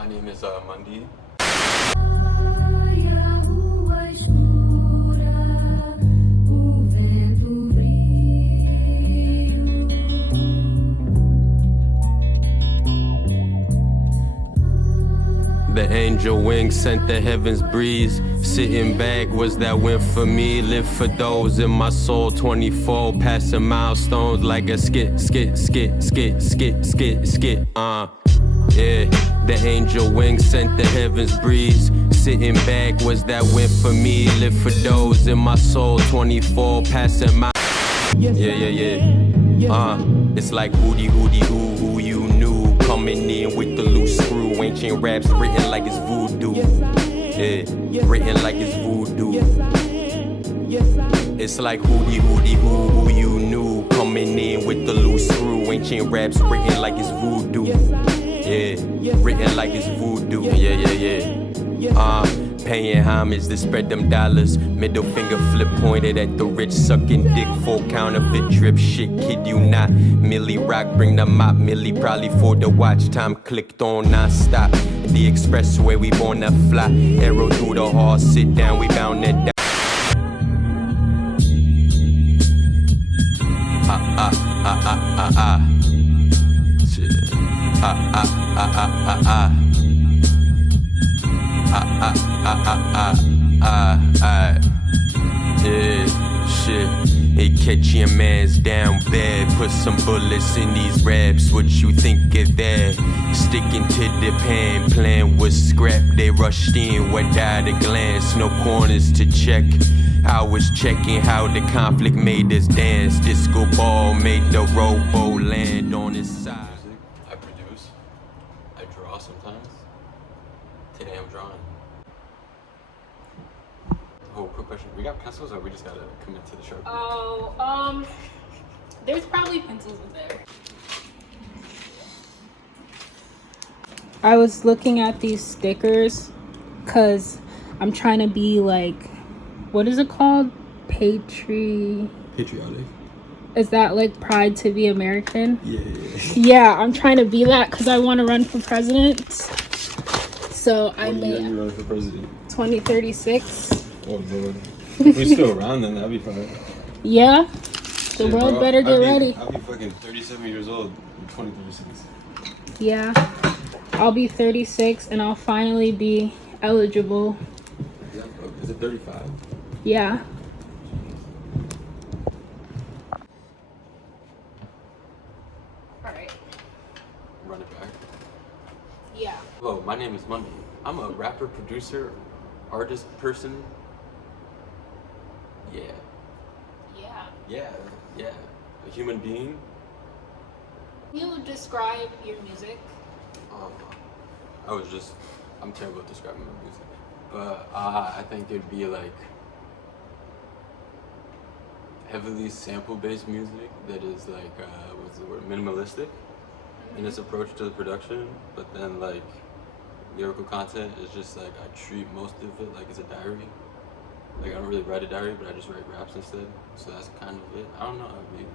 My name is Mundy. The angel wing sent the heavens breeze. Sitting back was that win for me. Live for those in my soul 24. Passing milestones like a skit. Yeah, the angel wing sent the heavens breeze. Sitting back was that win for me. Live for those in my soul 24. Passing my it's like hootie who you knew. Coming in with the loose screw. Ancient raps written like it's voodoo. Yeah, written like it's voodoo. It's like hootie who you knew. Coming in with the loose screw. Ancient raps written like it's voodoo. Yeah, written like it's voodoo. Yeah. Paying homage to spread them dollars. Middle finger flip pointed at the rich, sucking dick. Full counterfeit drip shit, kid you not. Millie rock, bring the mop. Millie probably for the watch. Time clicked on non-stop. The expressway, we born to fly. Arrow through the hall, sit down, we bound to die. Yeah, shit. It catch your mans down bad. Put some bullets in these raps. What you think of that? Sticking to the pan. Plan was scrap. They rushed in without a glance. No corners to check. I was checking how the conflict made us dance. Disco ball made the robo land on his side. I produce. I draw sometimes. Today I'm drawing. Oh, quick question. We got pencils or we just gotta commit to the Sharpie? Oh, there's probably pencils in there. I was looking at these stickers because I'm trying to be like, what is it called? Patriotic. Is that like pride to be American? Yeah. Yeah, I'm trying to be that because I want to run for president. So I made you run for president? 2036. Oh Lord. If we're still around then that'd be fine. Yeah. The world better get ready. I'll be fucking 37 years old in 2036. Yeah. I'll be 36 and I'll finally be eligible. Is it 35? Yeah. Alright. Run it back. Yeah. Hello, my name is Mundy. I'm a rapper, producer, artist, person. Yeah. A human being. You would describe your music? I'm terrible at describing my music. But I think it'd be like heavily sample-based music that is like, what's the word, minimalistic in its approach to the production, but then like lyrical content is just like, I treat most of it like it's a diary. Like I don't really write a diary, but I just write raps instead. So that's kind of it. I don't know, I mean,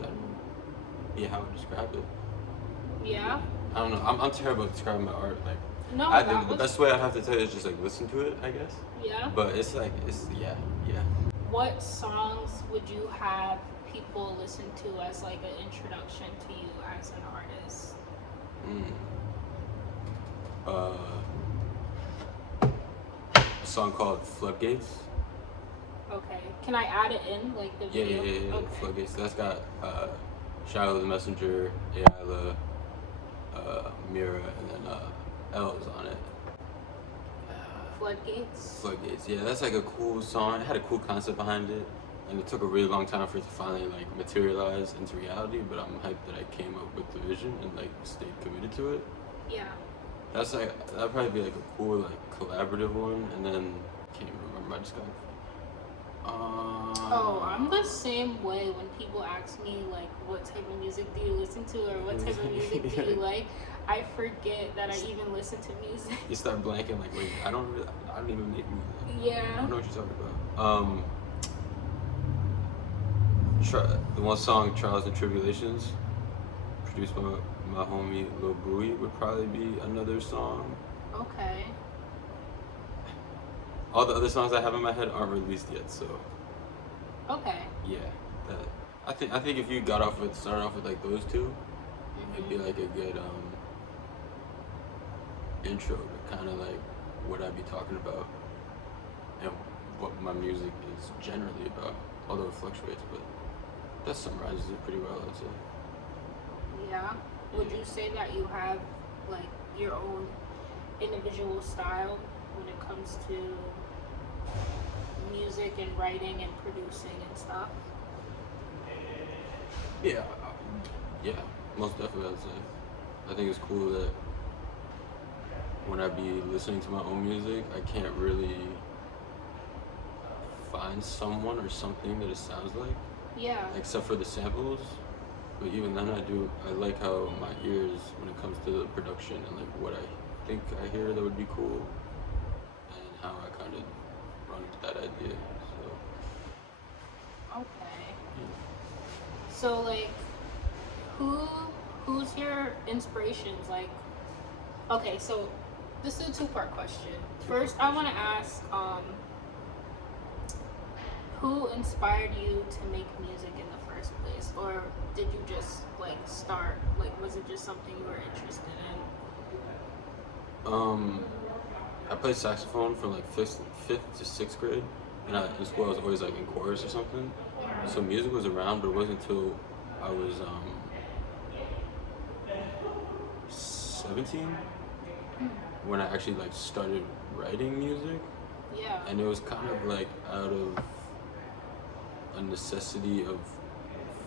that would be how I would describe it. Yeah? I don't know, I'm terrible at describing my art, like, No, I think the best way I'd have to tell you is just like listen to it, I guess. Yeah. But it's like yeah. What songs would you have people listen to as like an introduction to you as an artist? A song called Floodgates. Okay. Can I add it in like the video? Yeah. Okay. Floodgates. That's got Shiloh the Messenger, Ayla, Mira, and then L's on it. Floodgates. Yeah, that's like a cool song. It had a cool concept behind it, and it took a really long time for it to finally like materialize into reality. But I'm hyped that I came up with the vision and like stayed committed to it. Yeah. That's like, that'd probably be like a cool like collaborative one, and then can't even remember. I just got. Oh, I'm the same way when people ask me like, what type of music do you listen to, or what type of music do you like? I forget that I even listen to music. You start blanking like, wait, I don't even make music. Yeah. I don't know what you're talking about. The one song, Trials and Tribulations, produced by my homie Lil Bowie would probably be another song. Okay. All the other songs I have in my head aren't released yet, so Okay. yeah. That, I think if you started off with like those two, it'd be like a good intro to kind of like what I'd be talking about and what my music is generally about. Although it fluctuates, but that summarizes it pretty well, I'd say. Yeah. Would you say that you have like your own individual style when it comes to music and writing and producing and stuff? Yeah, yeah, most definitely, I'd say. I think it's cool that when I be listening to my own music, I can't really find someone or something that it sounds like, Yeah. except for the samples. But even then, I like how my ears, when it comes to the production and like what I think I hear that would be cool, and how I kind of run with that idea. So Okay. So like, who's your inspirations? Like, okay, so this is a two-part question. First, I want to ask, who inspired you to make music in the first place, or did you just like start? Like, was it just something you were interested in? I played saxophone from like fifth to sixth grade, and in school I was always like in chorus or something. So music was around, but it wasn't until I was 17 when I actually like started writing music, Yeah. and it was kind of like out of a necessity of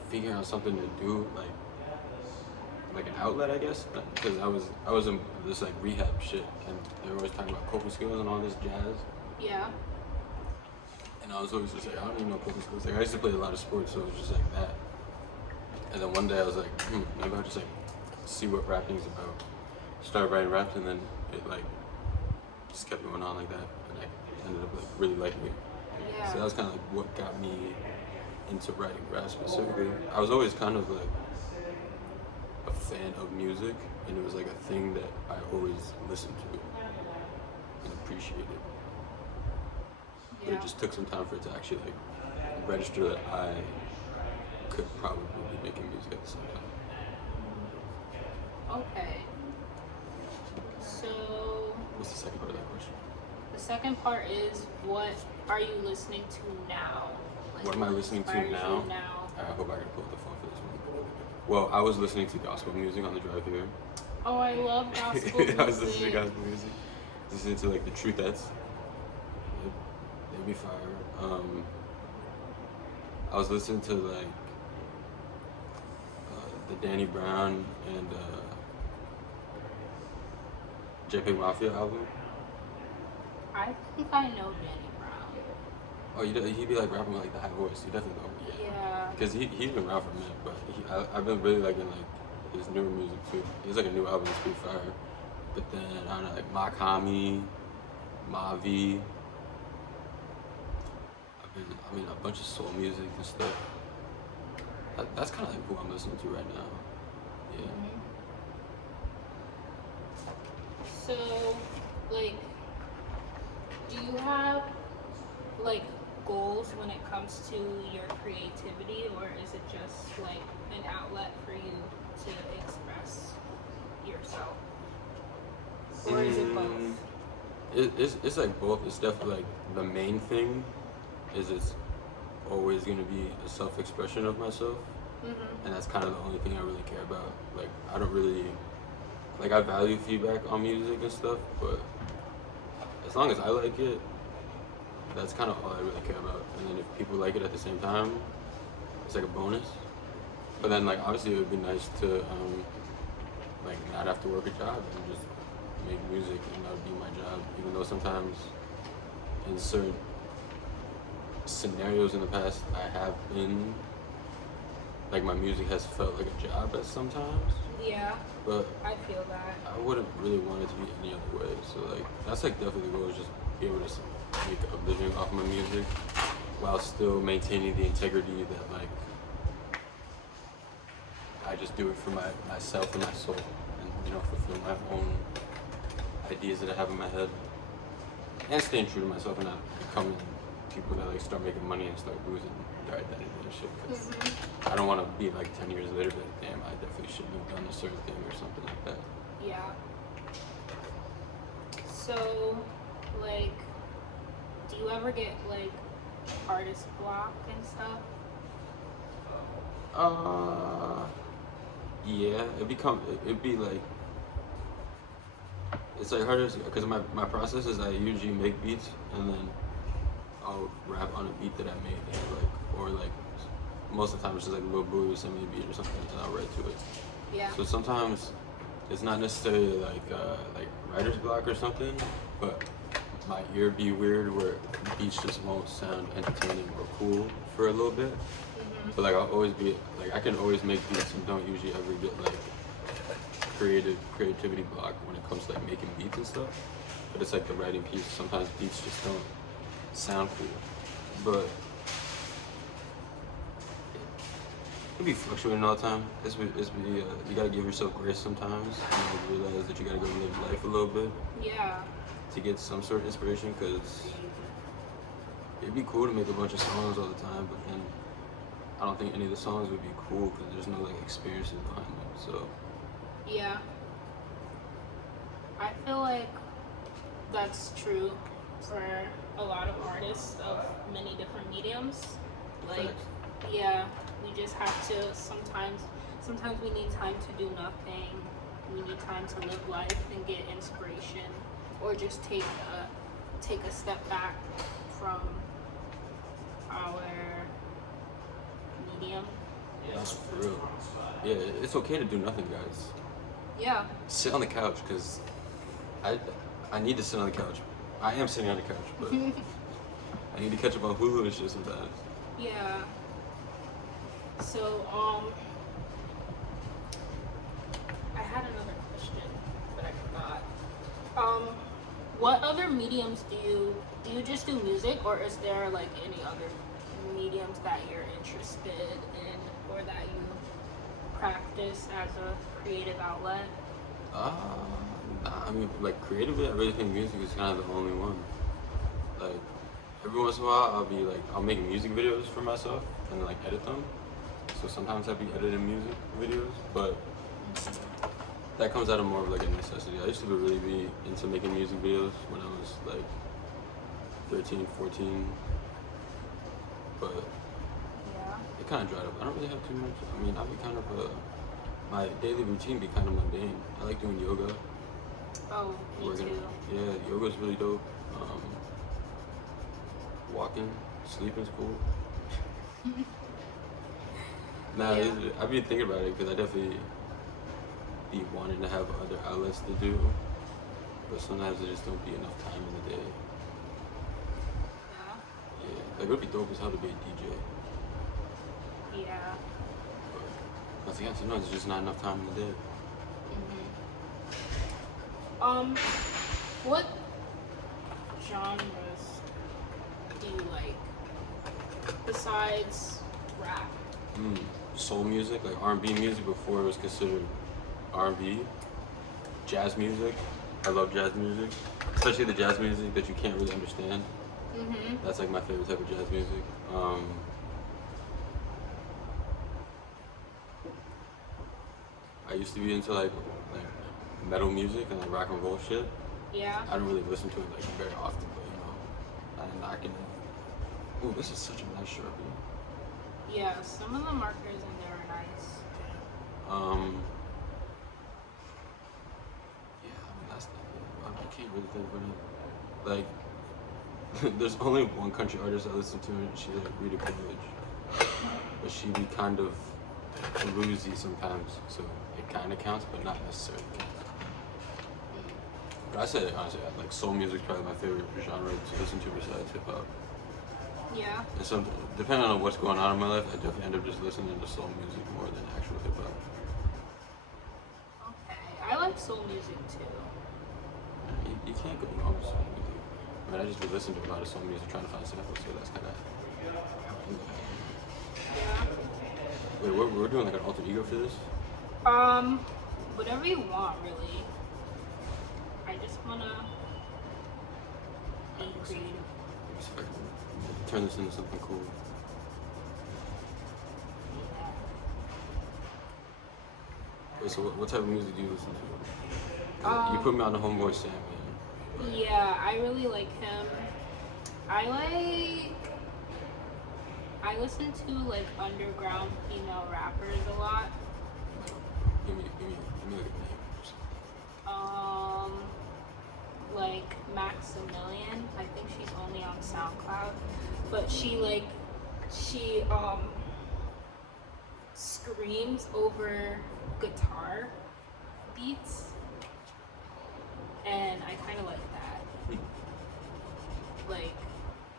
figuring out something to do, like an outlet, I guess, because I was in this like rehab shit, and they were always talking about coping skills and all this jazz. Yeah. And I was always just like, I don't even know coping skills. Like, I used to play a lot of sports, so it was just like that. And then one day I was like, maybe I'll just like see what rapping's about. Started writing raps, and then it like just kept going on like that, and I ended up like really liking it. Yeah. So that was kind of like what got me into writing rap specifically. I was always kind of like a fan of music, and it was like a thing that I always listened to and appreciated. But Yeah. it just took some time for it to actually like register that I could probably be making music at the same time. Okay. So What's the second part of that question? the second part is, what are you listening to now? Like, What am I listening to inspires now? you now? I hope I can pull up the phone for this one. Well, I was listening to gospel music on the drive here. Oh, I love gospel music. I was listening to gospel music. Listening to like the Truthettes. They'd be fire. I was listening to like the Danny Brown and JPEG Mafia album. I think I know Danny Brown. Oh, he'd be like rapping with like the high voice. You definitely know. Yeah. Because he's been around for a minute, but I've been really liking like his newer music too. He's like a new album that's pretty fire. But then I don't know, like Makami, Mavi. I mean, a bunch of soul music and stuff. That's kind of like who I'm listening to right now. Yeah. Mhm. So, like, do you have like goals when it comes to your creativity, or is it just like an outlet for you to express yourself, or is it both? It's like both. It's definitely like the main thing is it's always gonna be a self-expression of myself, and that's kind of the only thing I really care about. Like I don't really like I value feedback on music and stuff, but as long as I like it, that's kind of all I really care about. And then if people like it at the same time, it's like a bonus. But then like obviously it would be nice to like not have to work a job and just make music, and that would be my job. Even though sometimes in certain scenarios in the past I have been like my music has felt like a job at sometimes, Yeah, but I feel that. I wouldn't really want it to be any other way. So like that's like definitely the goal, is just be able to make a living off my music while still maintaining the integrity that like I just do it for myself and my soul, and fulfill my own ideas that I have in my head, and staying true to myself and not becoming people that like start making money and start losing their identity and shit. Cause I don't want to be like 10 years later, be like, damn, I definitely shouldn't have done a certain thing or something like that. Yeah. So, like, do you ever get like artist block and stuff? Yeah, it'd be like, it's like harder because my process is I usually make beats and then I'll rap on a beat that I made, or most of the time it's just like Lil Boo send me a beat or something and I'll write to it. Yeah. So sometimes it's not necessarily like writer's block or something, but my ear be weird where beats just won't sound entertaining or cool for a little bit. But like I'll always be like, I can always make beats and don't usually ever get like creativity block when it comes to like making beats and stuff. But it's like the writing piece. Sometimes beats just don't sound cool. But it be fluctuating all the time. You gotta give yourself grace sometimes. And realize that you gotta go live life a little bit. Yeah. To get some sort of inspiration, because it'd be cool to make a bunch of songs all the time, but then I don't think any of the songs would be cool because there's no like experiences behind them. So yeah, I feel like that's true for a lot of artists of many different mediums. Like, yeah, we just have to sometimes we need time to do nothing. We need time to live life and get inspiration, or just take a step back from our medium. that's for real. Yeah, it's okay to do nothing, guys. Yeah. Sit on the couch, because I need to sit on the couch. I am sitting on the couch, but I need to catch up on Hulu and shit sometimes. Yeah. So, I had another question, but I forgot. What other mediums do you just do music, or is there like any other mediums that you're interested in or that you practice as a creative outlet? I mean, like creatively, I really think music is kind of the only one. Like every once in a while, I'll make music videos for myself and like edit them. So sometimes I'll be editing music videos, but that comes out of more of like a necessity. I used to really be into making music videos when I was like 13, 14, but Yeah. it kind of dried up. I don't really have too much. I mean, I'll be kind of my daily routine be kind of mundane. I like doing yoga. Oh, me too. Yeah, yoga's really dope. Walking, sleeping's cool. Yeah. I've been thinking about it because I definitely be wanting to have other outlets to do, but sometimes there just don't be enough time in the day. Yeah. Yeah, like it would be dope as hell to be a DJ. Yeah. But once again, sometimes there's just not enough time in the day. What genres do you like besides rap? Soul music, like R&B music before it was considered R&B. Jazz music, I love jazz music, especially the jazz music that you can't really understand. That's like my favorite type of jazz music. I used to be into like metal music and like rock and roll shit. Yeah. I don't really listen to it like very often, but and I can. Ooh, this is such a nice Sharpie. Yeah, some of the markers in there are nice. Yeah, I mean that's not. I can't really think of any. Like, there's only one country artist I listen to, and she's like Rita Coolidge, but she be kind of bluesy sometimes, so it kind of counts, but not necessarily counts. But I said honestly, like soul music is probably my favorite genre to listen to besides hip hop. Yeah. And so, depending on what's going on in my life, I definitely end up just listening to soul music more than actual hip hop. Okay. I like soul music too. You can't go wrong with soul music. I mean, I just be listening to a lot of soul music trying to find samples, so that's kind of. Yeah. Wait, we're doing like an alter ego for this? Whatever you want, really. I just wanna be creative. Turn this into something cool. Yeah. Wait, so what type of music do you listen to? 'Cause you put me on the Homeboy Sam, man. Yeah, I really like him. I listen to like underground female rappers a lot. Give me like a name. Like Maximilian. I think she's only on SoundCloud, but she screams over guitar beats, and I kind of like that. Like,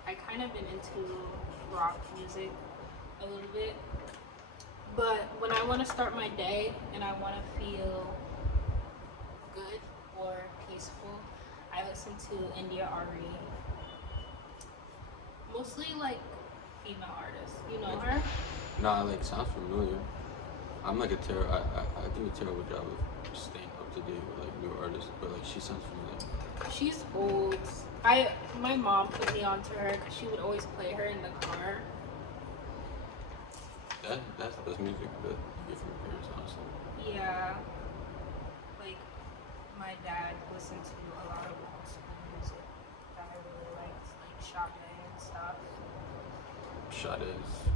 I kind of been into rock music a little bit, but when I want to start my day and I want to feel good or peaceful, I listen to India Ari. Mostly like female artists. You know her? Nah, like sounds familiar. I'm like I do a terrible job of staying up to date with like new artists, but like she sounds familiar. She's old. My mom put me onto her because she would always play her in the car. That's the best music that you get from your parents, honestly. Yeah. Like, my dad listened to a lot of old school music that I really liked, like Sade and stuff. Sade's.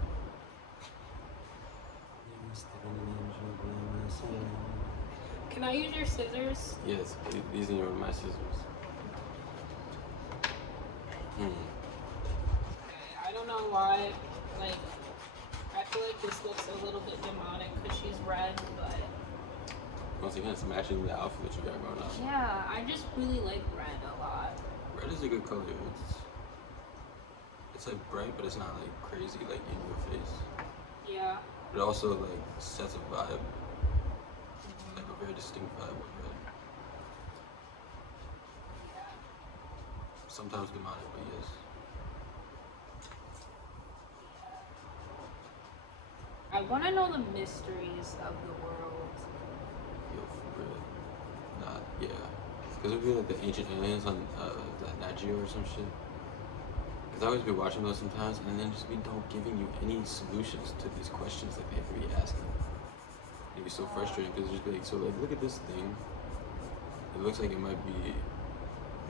Can I use your scissors? Yes, these are my scissors. Okay, I don't know why, like, I feel like this looks a little bit demonic because she's red, but Once again, it's matching the outfit that you got going on. yeah, I just really like red a lot. Red is a good color. It's like bright, but it's not like crazy, like in your face. Yeah. It also like sets a vibe, like a very distinct vibe with red. Sometimes demonic, but yes. I want to know the mysteries of the world. Yo, for real. Nah, yeah. Because it would be like the ancient aliens on that Nat Geo or some shit. Because I always be watching those sometimes, and then just be don't giving you any solutions to these questions that they have to be asking. It'd be so frustrating because just be like, so like, look at this thing. It looks like it might be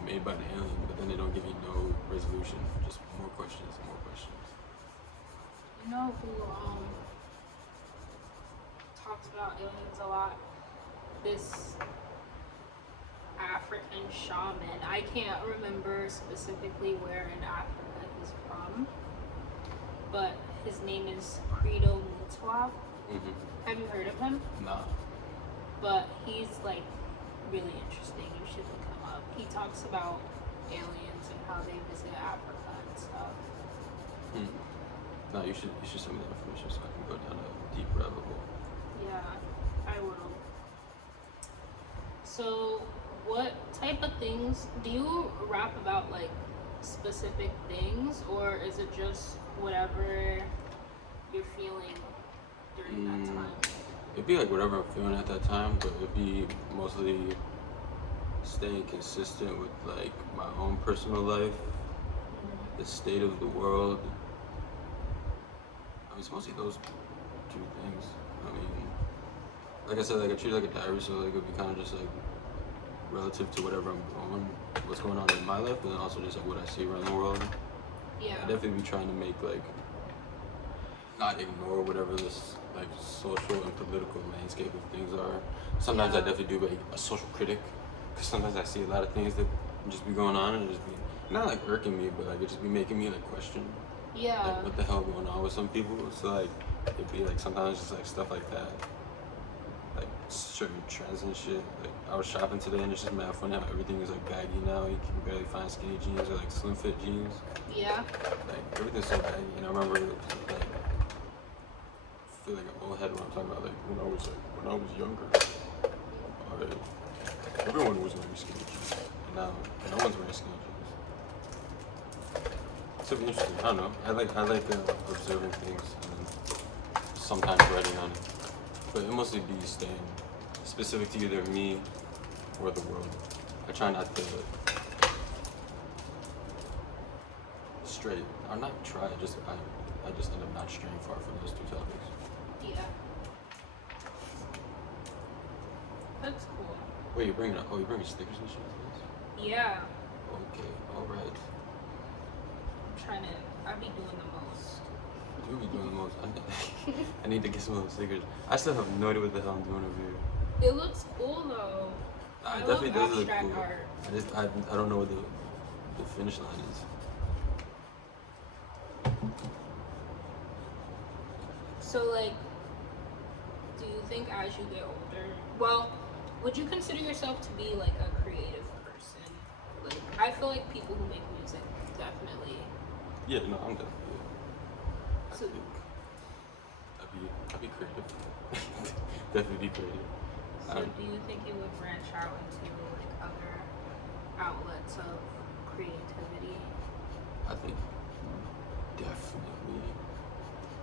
made by an alien, but then they don't give you no resolution. Just more questions and more questions. You know who talks about aliens a lot? This African shaman. I can't remember specifically where in Africa he's from, but his name is Credo Mutwa. Mm-hmm. Have you heard of him? Nah. But he's like really interesting. You should look him up. He talks about aliens and how they visit Africa and stuff. No, you should send me that information so I can go down a deep rabbit hole. Yeah, I will. So, what type of things do you rap about? Like specific things, or is it just whatever you're feeling during that time? It'd be like whatever I'm feeling at that time, but it'd be mostly staying consistent with like my own personal life, the state of the world. I mean, it's mostly those two things. I mean, like I said, like I treat it like a diary, so like it'd be kind of just like relative to whatever what's going on in my life, but then also just like what I see around the world. Yeah. I definitely be trying to make like not ignore whatever this like social and political landscape of things are. Sometimes I definitely do like a social critic, because sometimes I see a lot of things that just be going on and it just be not like irking me, but like it just be making me like question like what the hell going on with some people. So like it'd be like sometimes just like stuff like that, like certain trends and shit. Like I was shopping today and it's just mad funny how everything is like baggy now. You can barely find skinny jeans or like slim fit jeans. Yeah. Like everything's so baggy. And I remember like I feel like an old head when I'm talking about like when I was younger. Everyone was wearing skinny jeans. And now no one's wearing skinny jeans. It's so interesting. I don't know. I like observing things and then sometimes writing on it. But it mostly be staying specific to either me or the world. I try not to stray, or not try, I just end up not straying far from those two topics. Yeah. That's cool. Wait, you're bringing stickers and shit to this? Yeah. Okay, alright. I'm trying to, I be doing the most. You be doing the most. I need to get some of those stickers. I still have no idea what the hell I'm doing over here. It looks cool though. Nah, it I definitely love does look abstract cool. art. I don't know what the finish line is. So like, do you think as you get older, well, would you consider yourself to be like a creative person? Like, I feel like people who make music definitely. Yeah, no, I'm definitely. I So- think I'd be creative. Definitely be creative. So do you think you would branch out into like other outlets of creativity? I think definitely.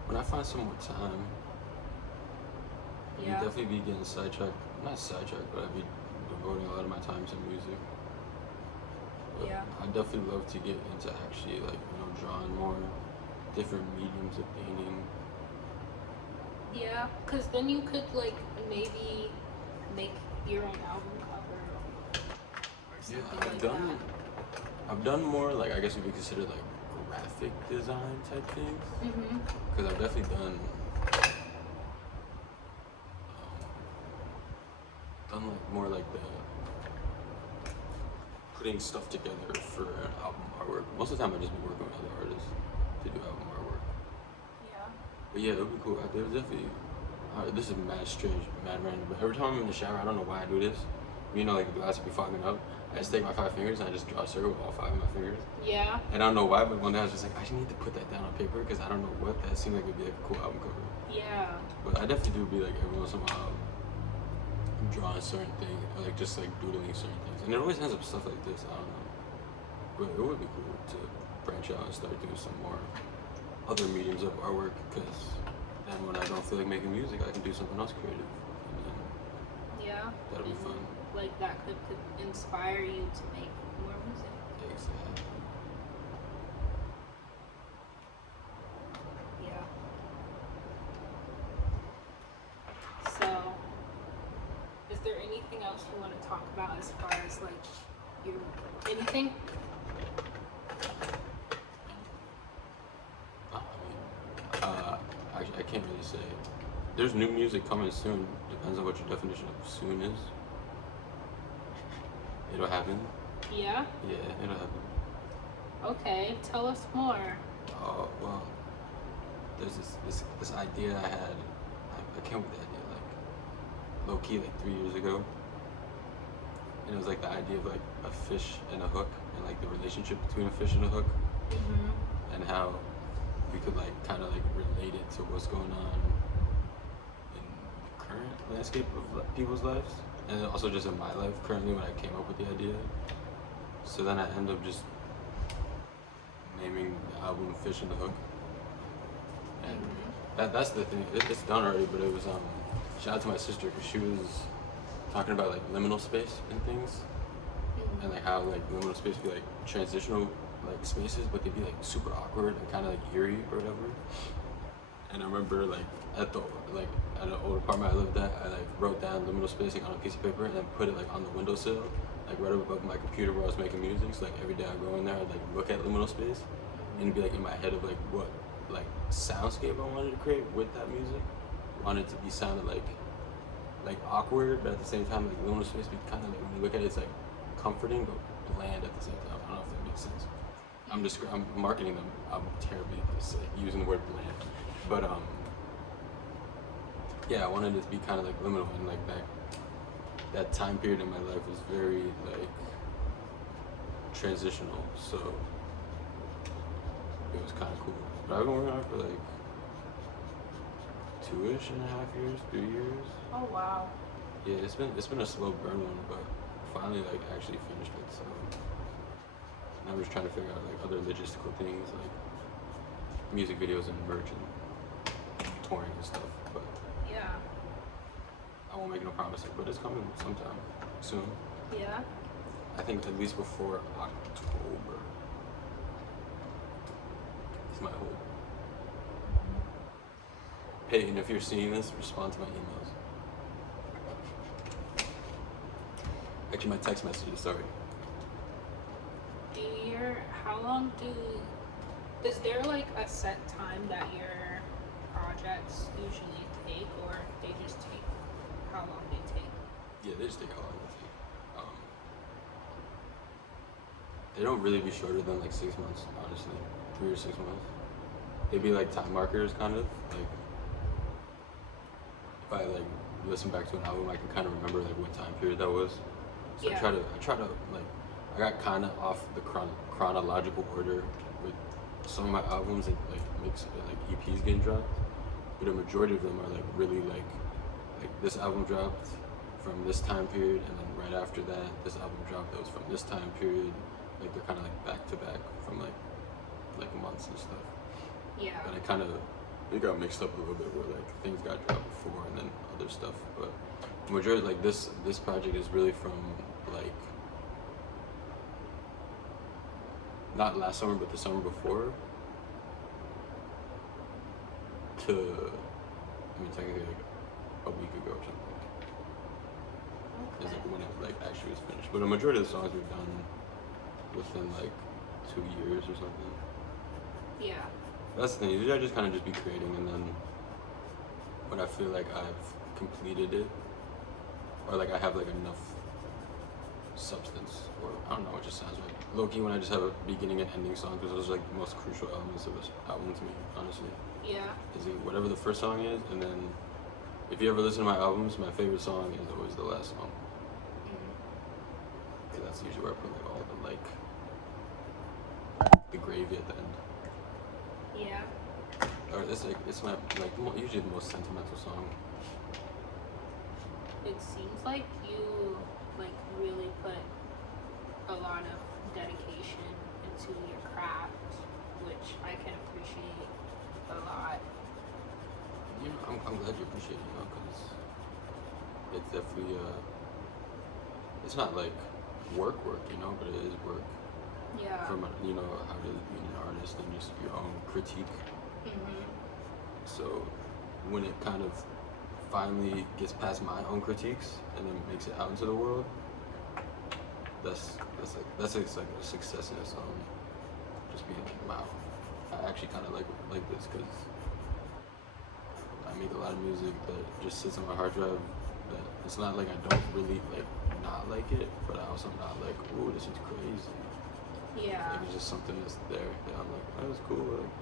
When I find some more time, Yeah. I'd definitely be getting sidetracked. Not sidetracked, but I'd be devoting a lot of my time to music. But Yeah. I definitely love to get into actually like, drawing more different mediums of painting. Yeah, because then you could like maybe make your own album cover or Yeah, something I've done more like, I guess you would consider like graphic design type things. Mm-hmm. Because I've definitely done like more like the putting stuff together for an album artwork. Most of the time I just be working with other artists to do album artwork. Yeah. But yeah, it would be cool. There's definitely, this is mad strange, mad random, but every time I'm in the shower, I don't know why I do this. Like the glass would be fogging up. I just take my 5 fingers and I just draw a circle with all 5 of my fingers. Yeah. And I don't know why, but one day I was just like, I just need to put that down on paper because I don't know what that seemed like it would be like a cool album cover. Yeah. But I definitely do be like every once in a while drawing certain things, or like just like doodling certain things. And it always ends up stuff like this, I don't know. But it would be cool to branch out and start doing some more other mediums of artwork because then when I don't feel like making music, I can do something else creative. And then Yeah. that'll be And, fun. like that could inspire you to make more music. Exactly. Yeah. So, is there anything else you want to talk about as far as like your anything? I can't really say. There's new music coming soon. Depends on what your definition of soon is. It'll happen. Yeah. Yeah, it'll happen. Okay. Tell us more. Well, there's this idea I had. I came up with the idea like low key like 3 years ago, and it was like the idea of like a fish and a hook, and like the relationship between a fish and a hook, Mm-hmm. and how we could like kind of like relate it to what's going on in the current landscape of people's lives, and also just in my life currently when I came up with the idea. So then I end up just naming the album Fish and the Hook. And that's the thing. It's done already, but it was shout out to my sister because she was talking about like liminal space and things, and like how like liminal space be like transitional like spaces, but they'd be like super awkward and kind of like eerie or whatever. And I remember like at an old apartment I lived at, I like wrote down liminal space like on a piece of paper and then put it like on the windowsill, like right above my computer where I was making music. So like every day I go in there, I'd like look at liminal space and it'd be like in my head of like what like soundscape I wanted to create with that music. Wanted to be sounded like awkward, but at the same time like liminal space be kind of like when you look at it, it's like comforting but bland at the same time. I don't know if that makes sense. I'm marketing them. I'm terribly just like using the word bland, but yeah, I wanted it to be kind of like liminal, and like that time period in my life was very like transitional, so it was kind of cool. But I've been working on it for like 2.5 years, 3 years. Oh wow. Yeah, it's been a slow burn one, but finally like actually finished it. So now I'm just trying to figure out like other logistical things like music videos and merch and touring and stuff. But Yeah. won't make no promises, but it's coming sometime soon. Yeah. I think at least before October. It's my hope. Peyton, if you're seeing this, respond to my emails. Actually, my text messages, sorry. How long is there like a set time that your projects usually take, or they just take how long they take? Yeah, they just take how long they take. They don't really be shorter than like 6 months, honestly. 3 or 6 months. They'd be like time markers, kind of. Like, if I like listen back to an album, I can kind of remember like what time period that was. So Yeah. I try to like, I got kind of off the chronological order with some of my albums and like EPs getting dropped, but a majority of them are like really like this album dropped from this time period, and then right after that, this album dropped that was from this time period. Like they're kind of like back to back from like months and stuff. Yeah. And it got mixed up a little bit where like things got dropped before and then other stuff. But the majority, like this project is really from like not last summer but the summer before to, I mean technically like a week ago or something. Okay. Is like when it like actually was finished. But a majority of the songs we've done within like 2 years or something. Yeah. That's the thing. Usually I just kind of just be creating, and then when I feel like I've completed it, or like I have like enough substance, or I don't know, it just sounds right. Low-key when I just have a beginning and ending song, because those are like the most crucial elements of this album to me, honestly. Yeah. Is it whatever the first song is, and then if you ever listen to my albums, my favorite song is always the last song. Because that's usually where I put like all the like the gravy at the end. Yeah. Or it's my like usually the most sentimental song. It seems like you like really put a lot of dedication into your craft, which I can appreciate a lot. You know, I'm glad you appreciate it, because it's definitely it's not like work, but it is work. Yeah. From how to be an artist and just your own critique. So when it kind of finally gets past my own critiques and then makes it out into the world, that's like a success in its own. Just being like, wow, I actually kind of like this, because I make a lot of music that just sits on my hard drive. That it's not like I don't really like not like it, but I also not like, ooh, this is crazy. Yeah. Like it's just something that's there that I'm like, oh, that's cool. Like,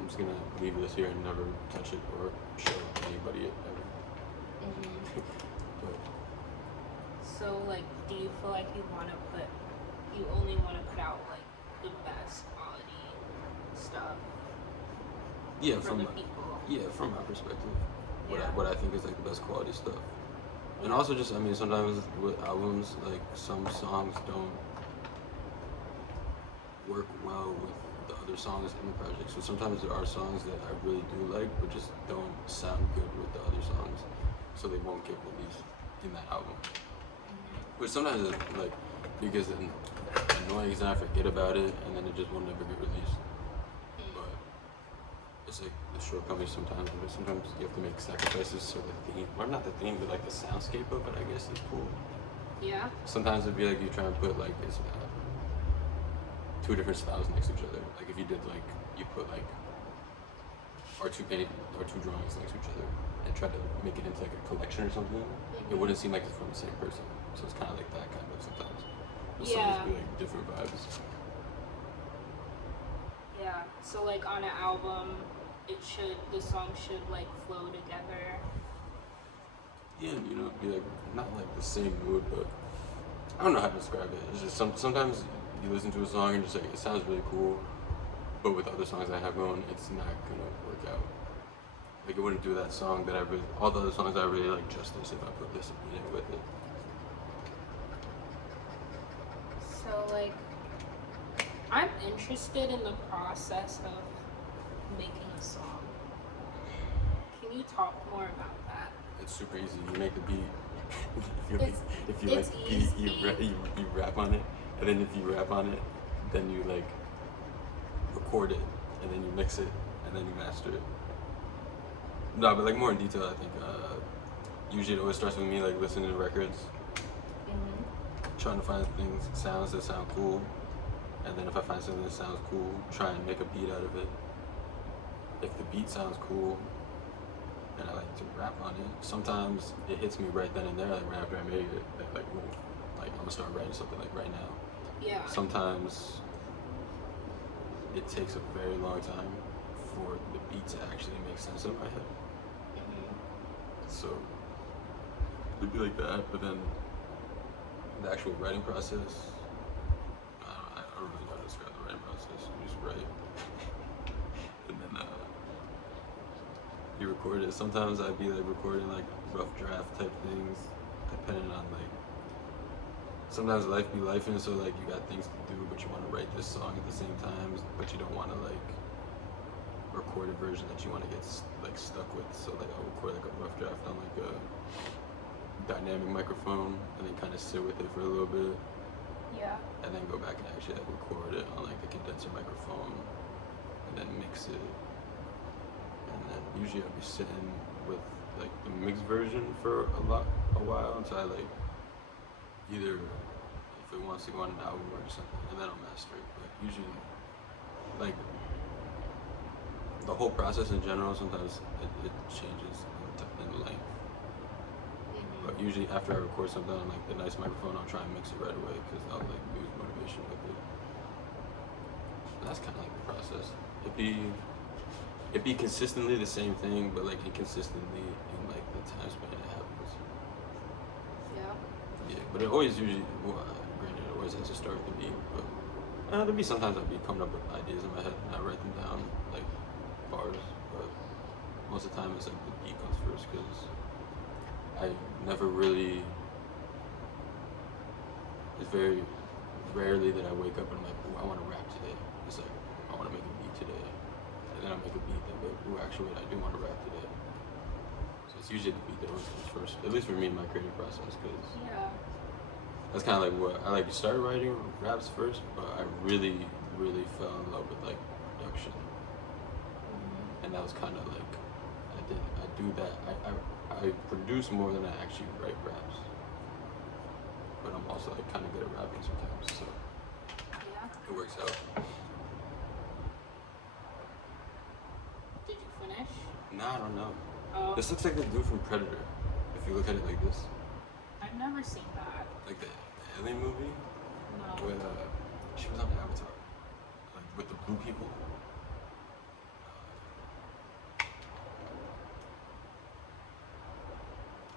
I'm just gonna leave this here and never touch it or show anybody it ever. But So like, do you feel like you only want to put out like the best quality stuff? yeah, for from the people. from my perspective, Yeah. what I think is like the best quality stuff. And also just, I mean, sometimes with albums, like some songs don't work well with the other songs in the project. So sometimes there are songs that I really do like, but just don't sound good with the other songs, so they won't get released in that album. Which sometimes is like, because it's annoying, because then I forget about it, and then it just will never get released. But it's like the shortcomings sometimes, but sometimes you have to make sacrifices so the theme, or not the theme, but like the soundscape of it, I guess, is cool. Yeah. Sometimes it'd be like you try and put like it's two different styles next to each other. Like if you did like, you put like or two drawings next to each other and try to make it into like a collection or something, it wouldn't seem like it's from the same person. So it's kind of like that kind of sometimes. The songs be like different vibes. Yeah. So like on an album, the song should like flow together. Yeah, be like not like the same mood, but I don't know how to describe it. It's just sometimes you listen to a song and just like it sounds really cool, but with other songs I have going, it's not gonna work out. Like it wouldn't do that song that all the other songs I really like justice if I put this in it with it. So like, I'm interested in the process of making a song. Can you talk more about that? it's super easy. You make the beat. if you it's like the beat, you rap on it, and then if you rap on it, then you like record it, and then you mix it, and then you master it. No, but like more in detail, I think usually it always starts with me like listening to records, trying to find sounds that sound cool, and then if I find something that sounds cool, try and make a beat out of it. If the beat sounds cool, and I like to rap on it, sometimes it hits me right then and there, like right after I made it, like ooh, like I'm gonna start writing something like right now. Yeah. Sometimes it takes a very long time for the beat to actually make sense in my head. So it'd be like that, but then the actual writing process, I don't really know how to describe the writing process. You just write, and then you record it. Sometimes I'd be like recording like rough draft type things, depending on like. Sometimes life be lifing, so like you got things to do, but you want to write this song at the same time, but you don't want to like record a version that you want to get like stuck with. So like I'll record like a rough draft on like a dynamic microphone, and then kind of sit with it for a little bit. Yeah. And then go back and actually like record it on like the condenser microphone, and then mix it. And then usually I'll be sitting with like the mixed version for a while until I like either if it wants to go on an album or something, and then I'll master it. But usually, like the whole process in general, sometimes it changes in length. But usually after I record something on like the nice microphone, I'll try and mix it right away because I'll like lose motivation with it. And that's kind of like the process. It'd be consistently the same thing, but like inconsistently in like the time span it happens. Yeah. Yeah, but it always usually, granted, it always has to start with the beat. But there'll be sometimes I'll be coming up with ideas in my head and I write them down like bars. But most of the time it's like the beat comes first because I never really. It's very rarely that I wake up and I'm like, ooh, I want to rap today. It's like I want to make a beat today, and then I make a beat that like, ooh, actually, I do want to rap today. So it's usually the beat that always comes first, at least for me in my creative process, because that's kind of like what I like. Started writing raps first, but I really, really fell in love with like production, and that was kind of like I do that. I produce more than I actually write raps, but I'm also like kind of good at rapping sometimes, so it works out. Did you finish? Nah, I don't know. Oh. This looks like the dude from Predator. If you look at it like this, I've never seen that. like the Alien movie, No. with she was on Avatar, like with the blue people.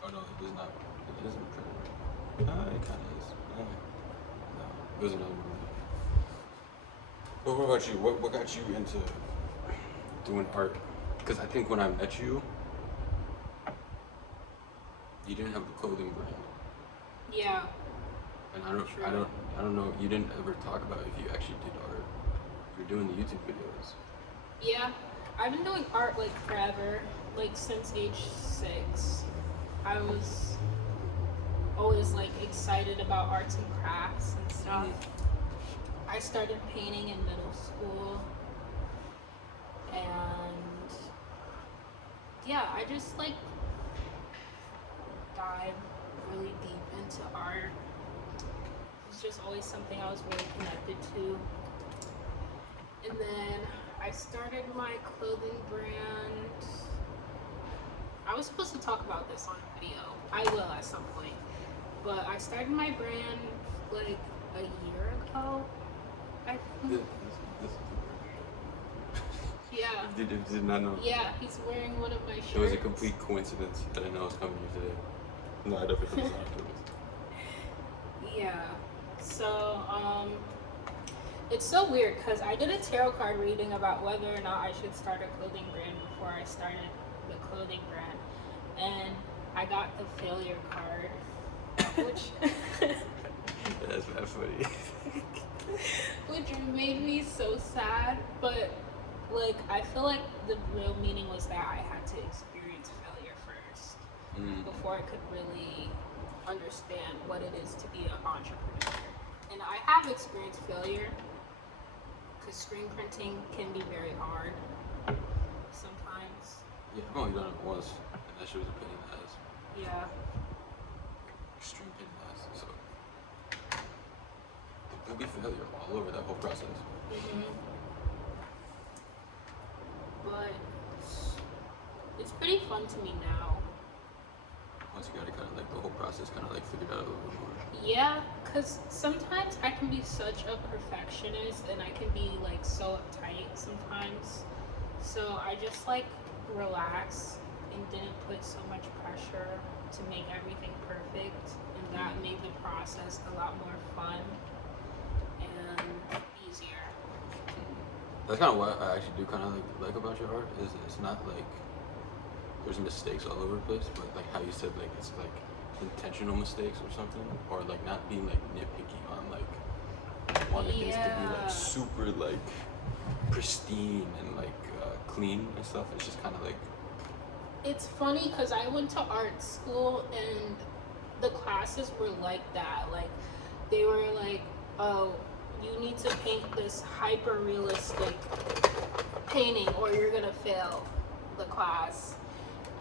Oh no, it is not. It isn't Predator. It kind of is. No, it was another movie. But what about you? What got you into doing art? Because I think when I met you, you didn't have the clothing brand, Yeah. and I don't know. You didn't ever talk about if you actually did art. You were doing the YouTube videos. Yeah. I've been doing art like forever, like since age 6. I was always like excited about arts and crafts and stuff. I started painting in middle school, and yeah, I just like dived really deep into art. It was just always something I was really connected to. And then I started my clothing brand. I was supposed to talk about this on a video. I will at some point. But I started my brand like a year ago, I think. Yeah. Did not know. Yeah, he's wearing one of my shirts. It was a complete coincidence. I didn't know it was coming here today. No, I definitely didn't know it was. Yeah. So, it's so weird because I did a tarot card reading about whether or not I should start a clothing brand before I started the clothing brand. And I got the failure card, which That's not funny. which made me so sad, but like I feel like the real meaning was that I had to experience failure first. before I could really understand what it is to be an entrepreneur. And I have experienced failure because screen printing can be very hard sometimes. Yeah, I've only done it once, and that shit was a pain in the ass. Yeah. Extreme pain in the ass. So there'll be failure all over that whole process. But it's pretty fun to me now. Once you got it, kind of like the whole process, kind of like figured out a little bit more. Yeah, because sometimes I can be such a perfectionist and I can be like so uptight sometimes. So I just like relax and didn't put so much pressure to make everything perfect, and that made the process a lot more fun and easier. That's kind of what I actually do kind of like about your art is it's not like there's mistakes all over the place, but like how you said, like it's like intentional mistakes or something, or like not being like nitpicky on like wanting things to be like super like pristine and like clean and stuff. It's just kind of like, it's funny because I went to art school and the classes were like that. Like they were like, oh, you need to paint this hyper realistic painting or you're gonna fail the class.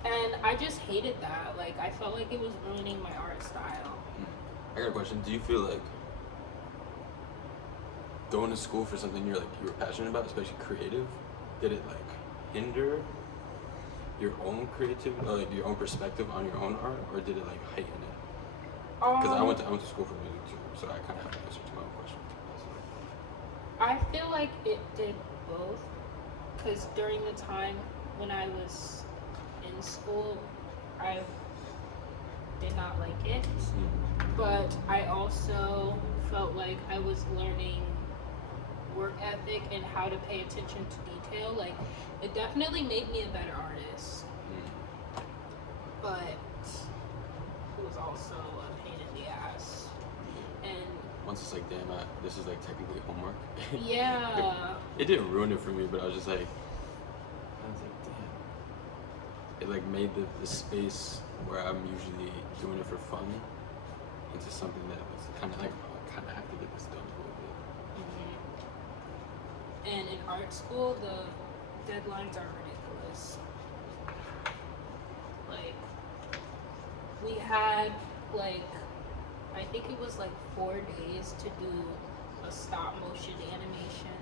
And I just hated that. Like I felt like it was ruining my art style. I got a question. Do you feel like going to school for something you were passionate about, especially creative, did it like hinder your own creativity, or like your own perspective on your own art, or did it like heighten it? Because I went to school for music too, so I kind of have an answer to my own question. I feel like it did both, because during the time when I was in school, I did not like it, but I also felt like I was learning work ethic and how to pay attention to detail. Like it definitely made me a better artist, but it was also a pain in the ass. And once it's like, damn, this is like technically homework. yeah, it didn't ruin it for me, but I was like, damn. It like made the space where I'm usually doing it for fun into something that was kind of like, oh, I kind of have to get this done a little bit. And in art school, the deadlines are ridiculous. Like, we had, like, I think it was like 4 days to do a stop motion animation.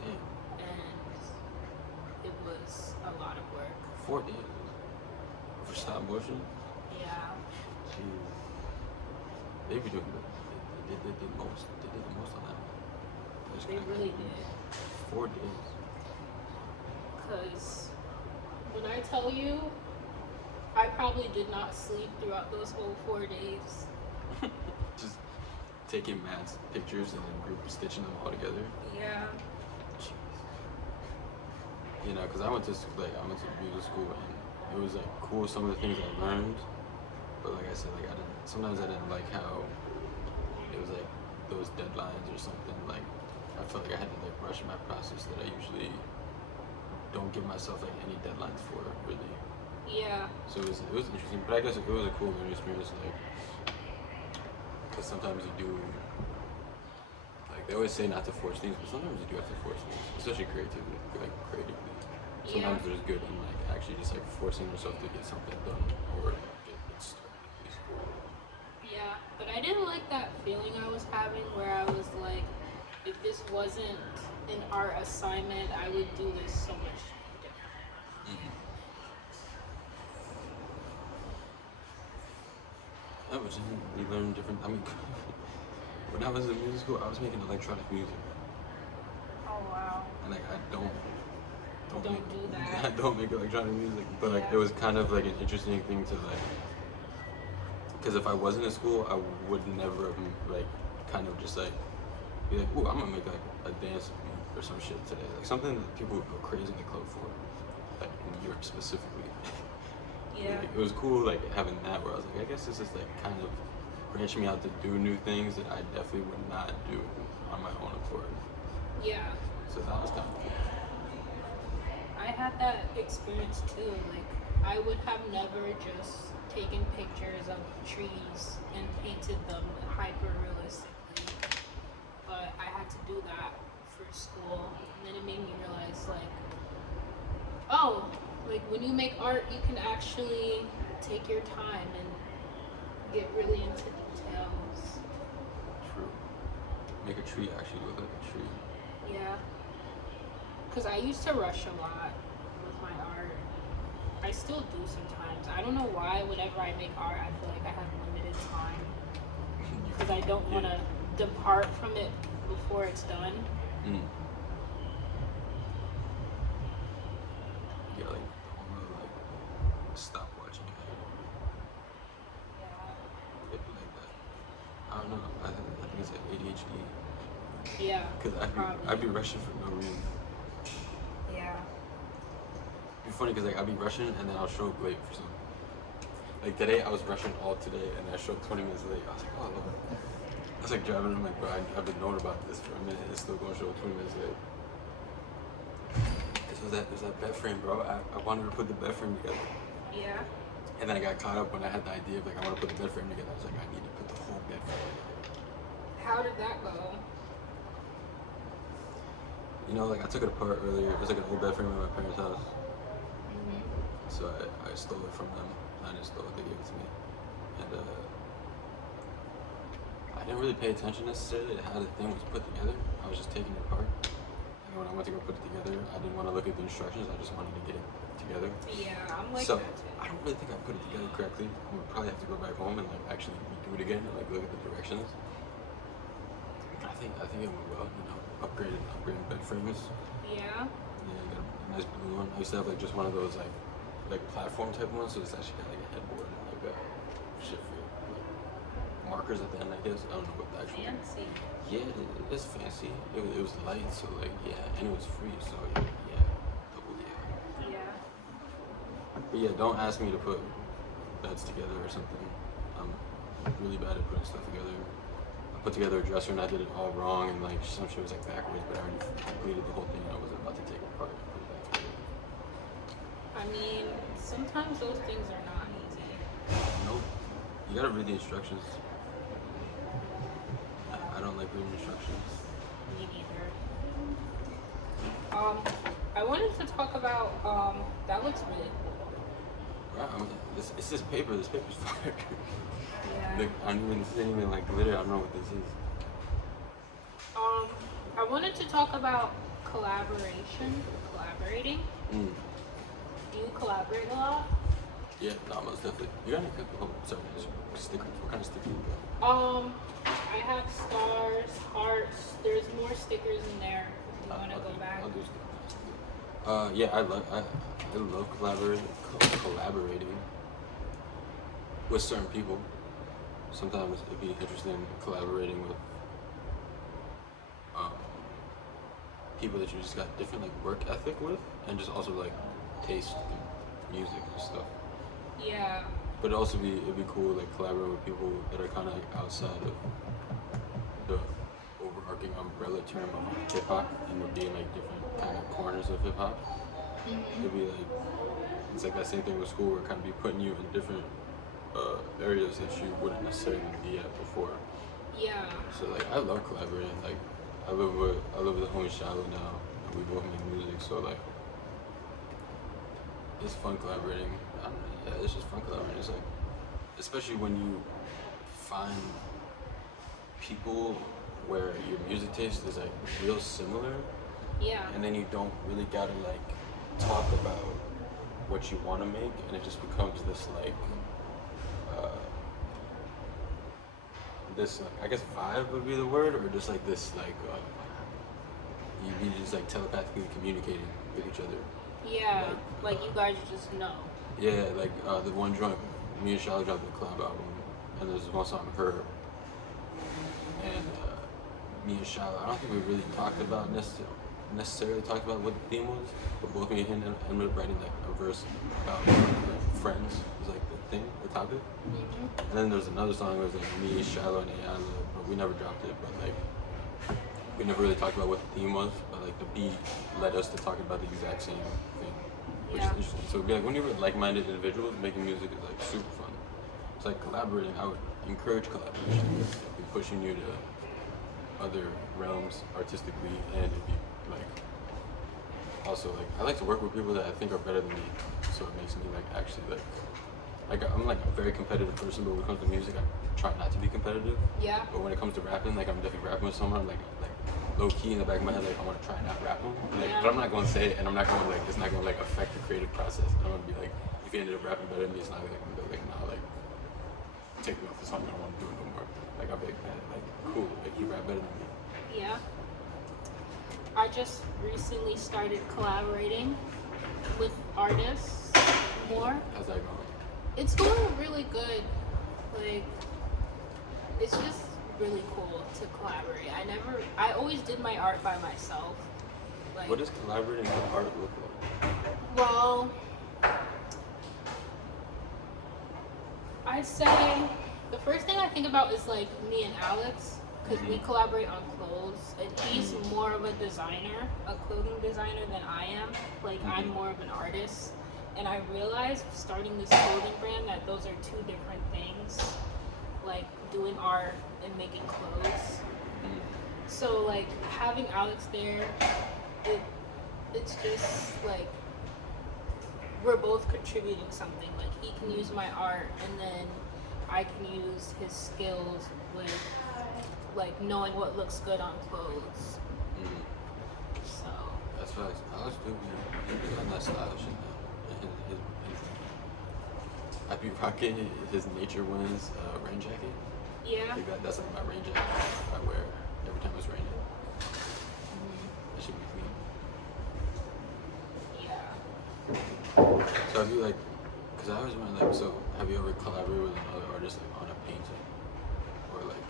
Damn. And it was a lot of work. 4 days for stop motion? Yeah. Jeez. They be doing they did the most. They did the most on that one. They really did. 4 days. Because when I tell you, I probably did not sleep throughout those whole 4 days. Just taking mad pictures and then group stitching them all together. Yeah. Jeez. You know, because I went to music school and it was like cool some of the things I learned, but like I said, like sometimes I didn't like how it was like those deadlines or something. Like I felt like I had to like rush my process that I usually don't give myself like any deadlines for really. Yeah. So it was interesting, but I guess it was a cool learning experience, like because sometimes you do, like they always say not to force things, but sometimes you do have to force things, especially creatively. Sometimes there's good in like actually just like forcing yourself to get something done or get started. Yeah, but I didn't like that feeling I was having where I was like, if this wasn't an art assignment, I would do this so much different. That was we learned different. I mean, when I was in music school, I was making electronic music. Oh wow. And like I don't do that. I don't make electronic music, but like Yeah. it was kind of like an interesting thing to like, because if I wasn't in school, I would never have like kind of just like be like, ooh, I'm gonna make like a dance beat or some shit today, like something that people would go crazy in the club for, like in Europe specifically. Yeah. Like, it was cool like having that where I was like, I guess this is like kind of branching me out to do new things that I definitely would not do on my own accord. Yeah. So that was kind of cool. I had that experience too. Like, I would have never just taken pictures of trees and painted them hyper realistically, but I had to do that for school, and then it made me realize, like, oh, like when you make art, you can actually take your time and get really into details. True. Make a tree actually look like a tree. Yeah. Because I used to rush a lot with my art. I still do sometimes. I don't know why whenever I make art, I feel like I have limited time. Because I don't want to depart from it before it's done. Mm. Yeah, like, almost like stop watching it. Yeah. It'd be like that. I don't know. I think it's like ADHD. Yeah. Because I'd be rushing for no reason. Yeah. It'd be funny because like I'd be rushing and then I'll show up late for something. Like today I was rushing all today and I showed up 20 minutes late. I was like, oh, I love it. I was like driving. I'm like, bro, I've been knowing about this for a minute. It's still going to show up 20 minutes late. There's that bed frame, bro. I wanted to put the bed frame together. Yeah. And then I got caught up when I had the idea of like I want to put the bed frame together. I was like, I need to put the whole bed frame together. How did that go? You know, like I took it apart earlier. It was like an old bed frame at my parents' house. Mm-hmm. So I stole it from them. I didn't stole it, they gave it to me. And I didn't really pay attention necessarily to how the thing was put together. I was just taking it apart. And when I went to go put it together, I didn't want to look at the instructions. I just wanted to get it together. Yeah, I'm like So that too. I don't really think I put it together correctly. I would probably have to go back home and like actually redo it again and like look at the directions. I think it went well. You know, upgrading bed frames. Yeah. Yeah, I got a nice blue one. I used to have like just one of those like platform type ones, so it's actually got like a headboard and like a shit for like markers at the end. I guess I don't know what the actual. Fancy. Yeah, it's fancy. It was light, so like yeah, and it was free, so yeah, double yeah. Yeah. But yeah, don't ask me to put beds together or something. I'm really bad at putting stuff together. I put together a dresser and I did it all wrong, and like some shit was like backwards, but I already completed the whole thing. And I wasn't about to take it apart and put it back together. I mean, sometimes those things are not easy. Nope. You gotta read the instructions. I don't like reading instructions. Me neither. I wanted to talk about, that looks really cool. Right, it's this paper. This paper's fire. Yeah. Like, this isn't even like glitter. I don't know what this is. I wanted to talk about collaborating. Mm. Do you collaborate a lot? Yeah, no, most definitely. You got any stickers? What kind of stickers you got? I have stars, hearts. There's more stickers in there if you want to go back. I'll do stickers. Yeah, I love collaborating with certain people. Sometimes it'd be interesting collaborating with people that you just got different like work ethic with, and just also like taste in music and stuff. Yeah. But it'd be cool like collaborating with people that are kind of like outside of the overarching umbrella term of hip hop, and would be in like different kind of corners of hip hop. Mm-hmm. It'd be like it's like that same thing with school, where it kind of be putting you in different areas that you wouldn't necessarily be at before. Yeah. So like I love collaborating. Like I live with the homie Shiloh now, and we both make music. So like it's fun collaborating. Yeah, it's just fun collaborating. It's like, especially when you find people where your music taste is like real similar. Yeah. And then you don't really gotta like talk about what you want to make, and it just becomes this like I guess vibe would be the word, or just like this like you'd be just like telepathically communicating with each other. Yeah. Like you guys just know. Yeah, like the one joint, me and Charlotte dropped the collab album, and there's one song, Her. And me and Charlotte, I don't think we really talked about necessarily talked about what the theme was, but both me and him ended up writing like a verse about friends was like the thing, the topic. Mm-hmm. And then there's another song that was like me, Shiloh, and Ayala, but we never dropped it. But like we never really talked about what the theme was, but like the beat led us to talking about the exact same thing, which is Yeah. interesting. So it'd be like when you're with like-minded individuals, making music is like super fun. It's like collaborating. I would encourage collaboration. It'd be pushing you to other realms artistically, and it'd be like also like I like to work with people that I think are better than me, so it makes me like actually like I'm like a very competitive person, but when it comes to music, I try not to be competitive. Yeah. But when it comes to rapping, like I'm definitely rapping with someone, like low key in the back of my head, like I want to try and not rap them. Like, Yeah. but I'm not going to say it, and I'm not going to like it's not going to like affect the creative process. I'm going to be like, if you ended up rapping better than me, it's not like I'm gonna be like, nah, like take me off the song. I don't want to do it no more. Like I'll be like, man, like cool, like you rap better than me. Yeah. I just recently started collaborating with artists more. How's that going? It's going really good. Like, it's just really cool to collaborate. I always did my art by myself. Like, What does collaborating with art look like? well, I'd say the first thing I think about is like me and Alex, because we collaborate on clothes, and he's more of a designer, a clothing designer than I am. Like, I'm more of an artist. And I realized starting this clothing brand that those are two different things, like doing art and making clothes. So like having Alex there, it's just like we're both contributing something. Like he can use my art, and then I can use his skills with like knowing what looks good on clothes. So That's facts. Alex do be on that style shit now. I be rocking his Nature Winds rain jacket. yeah. Like that's like my rain jacket I wear every time it's raining. That should be clean. Yeah. So have you like, cause I always wonder like, so have you ever collaborated with another artist like on a painting, or like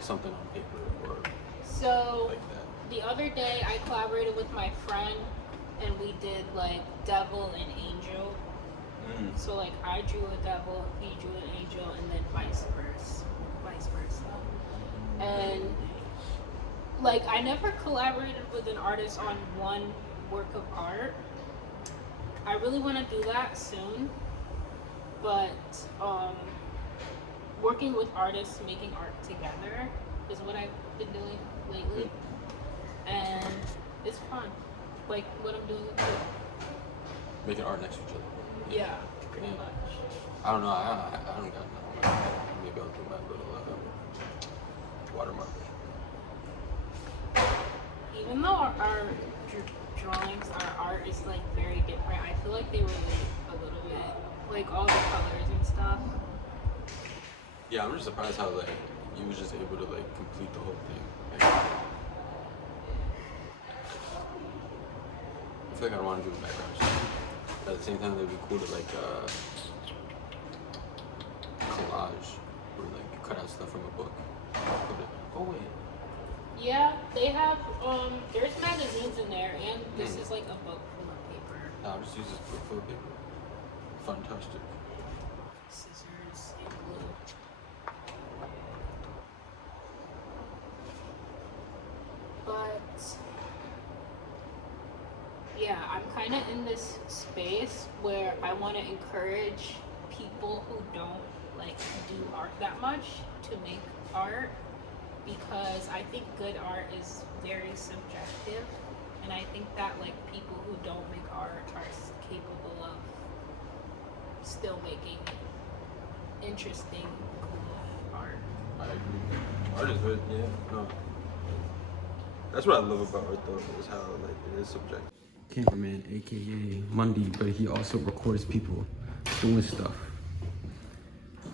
something on paper or So like that? the other day I collaborated with my friend, and we did like devil and angel. So like I drew a devil, he drew an angel, and then vice versa. And like I never collaborated with an artist on one work of art. I really want to do that soon, but working with artists, making art together is what I've been doing lately, and it's fun. Like what I'm doing with you. Making art next to each other. Yeah, pretty Yeah. much. I don't know. I don't got nothing. Maybe I'll do my little watermark. Even though our drawings, our art is like very different, I feel like they relate a little bit. Like all the colors and stuff. Yeah, I'm just surprised how like you was just able to like complete the whole thing. Like, I feel like I don't want to do the background shit. But at the same time, it'd be cool to like collage, where like you cut out stuff from a book. Put it. Oh wait. Yeah, they have there's magazines in there, and this is like a book from a paper. Nah, I'll just use this book for the paper. Fantastic. Scissors and glue. But yeah, I'm kind of in this space where I want to encourage people who don't like do art that much to make art, because I think good art is very subjective, and I think that like people who don't make art are capable of still making interesting, cool art. I agree. Art is good. Yeah. No. That's what I love about art though, is how like it is subjective. Cameraman, aka Mundy, but he also records people doing stuff.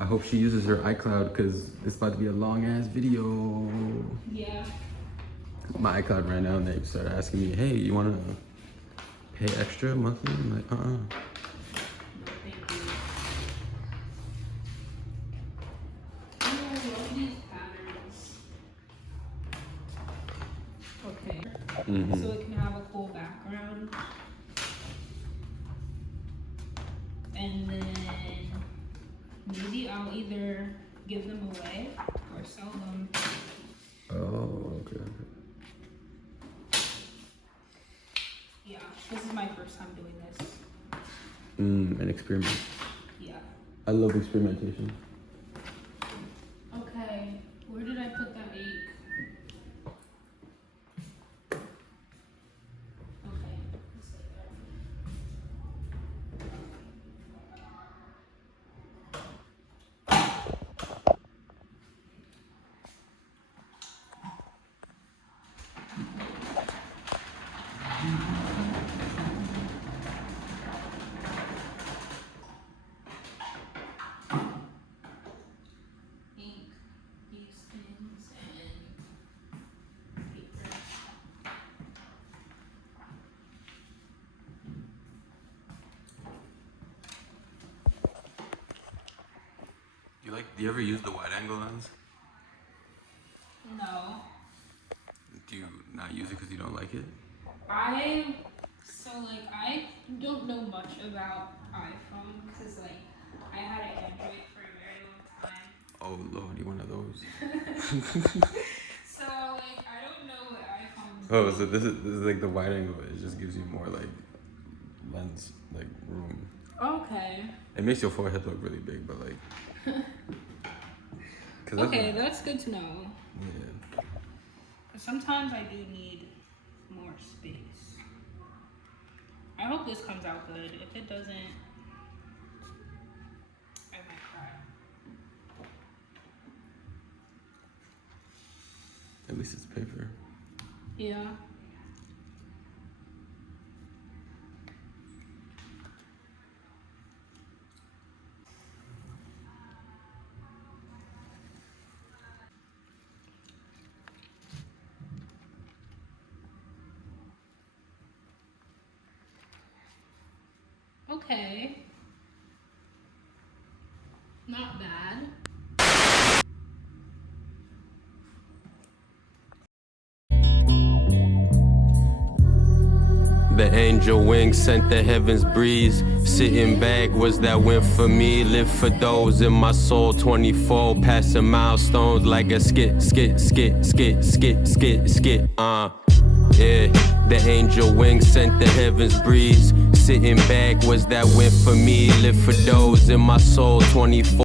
I hope she uses her iCloud because it's about to be a long ass video. Yeah. My iCloud ran out and they started asking me, hey, you wanna pay extra monthly? I'm like, Thank you. Oh, I love these patterns. Okay. So it can have a cool background. And then maybe I'll either give them away or sell them. Oh, okay. Yeah, this is my first time doing this. An experiment. Yeah. I love experimentation. Okay, where did I put that ink? Okay, let's take that. Ink, these things, and paper. Do you ever use the wide angle lens? No. Do you not use it because you don't like it? I don't know much about iPhone because I had an Android for a very long time. Oh Lord, you one of those. So I don't know what iPhones Oh, do. so this is like the wide angle. It just gives you more like lens room. Okay. It makes your forehead look really big, but like. Okay, that's good to know. Yeah. Sometimes I do need more space. I hope this comes out good. If it doesn't, I might cry. At least it's paper. Yeah. Okay. Not bad. The angel wings sent the heavens breeze. Sitting back was that win for me. Live for those in my soul 24. Passing milestones like a skit. Yeah, the angel wings sent the heavens breeze. Sitting back was that win for me. Live for those in my soul 24.